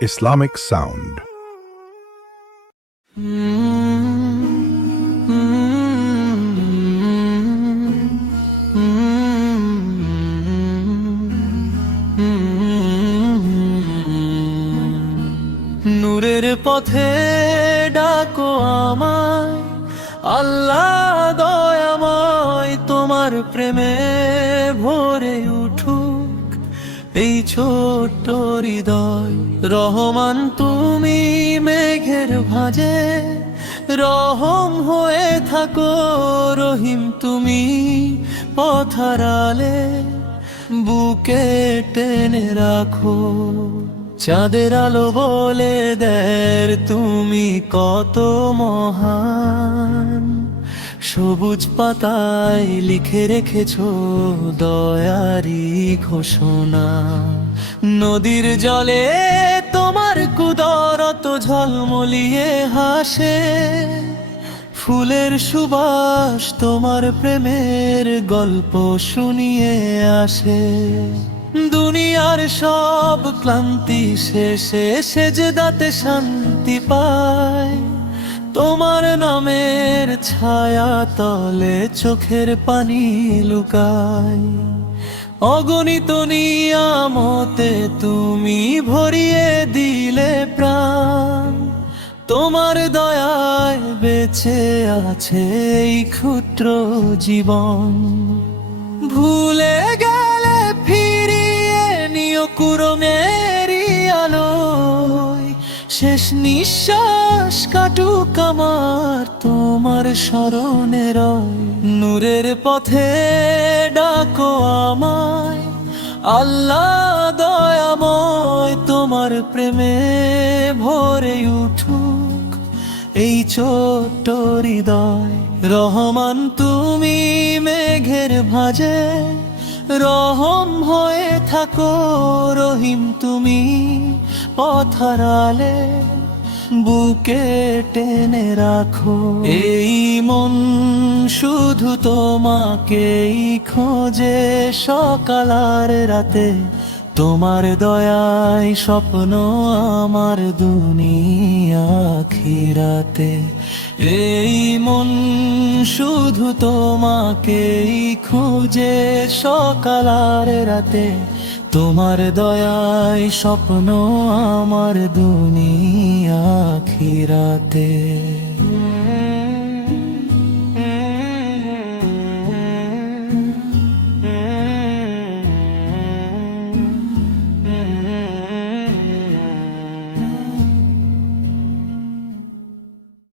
Islamic Sound. নূরের পথে ডাকো আমায়, আল্লাহ দয়াময়, তোমার প্রেমে ভরে উঠুক এই ছোট্ট হৃদয়। রহমান তুমি মেঘের ভাঁজে, রহম হয়ে থাকো রহিম তুমি পথারালে, বুকে টেনে রাখো। চাঁদের আলো বলে দেয় তুমি কত মহান, সবুজ পাতায় লিখে রেখেছো দয়ারি ঘোষণা। নদীর জলে তোমার কুদরত ঝলমলিয়ে হাসে, ফুলের সুবাস তোমার প্রেমের গল্প শুনিয়ে আসে। দুনিয়ার সব ক্লান্তি শেষে সেজদাতে শান্তি পায়, তোমার নামের ছায়া তলে চোখের পানি লুকায়। অগণিত নিয়ামতে তুমি ভরিয়ে দিলে প্রাণ, তোমার দয়ায় বেঁচে আছে এই ক্ষুদ্র জীবন। ভুলে গেলে ফিরিয়ে নিও কুরমেরি আলোয়, শেষ নিঃশ্বাস কাটুক আমার তোমার স্মরণে রয়। নূরের পথে ডাকো আমায়, আল্লাহ দয়াময়, তোমার প্রেমে ভরে উঠুক এই ছোট্ট হৃদয়। রহমান তুমি মেঘের ভাঁজে, রহম হয়ে থাকো রহিম তুমি পথারালে, বুকে টেনে রাখো। এই মন শুধু তোমাকেই খোঁজে সকাল আর রাতে, তোমার দয়ায় স্বপ্ন আমার দুনিয়া আখিরাতে। এই মন শুধু তোমাকেই খুঁজে সকাল আর রাতে, তোমার দয়ায় স্বপ্ন আমার দুনিয়া আখিরাতে।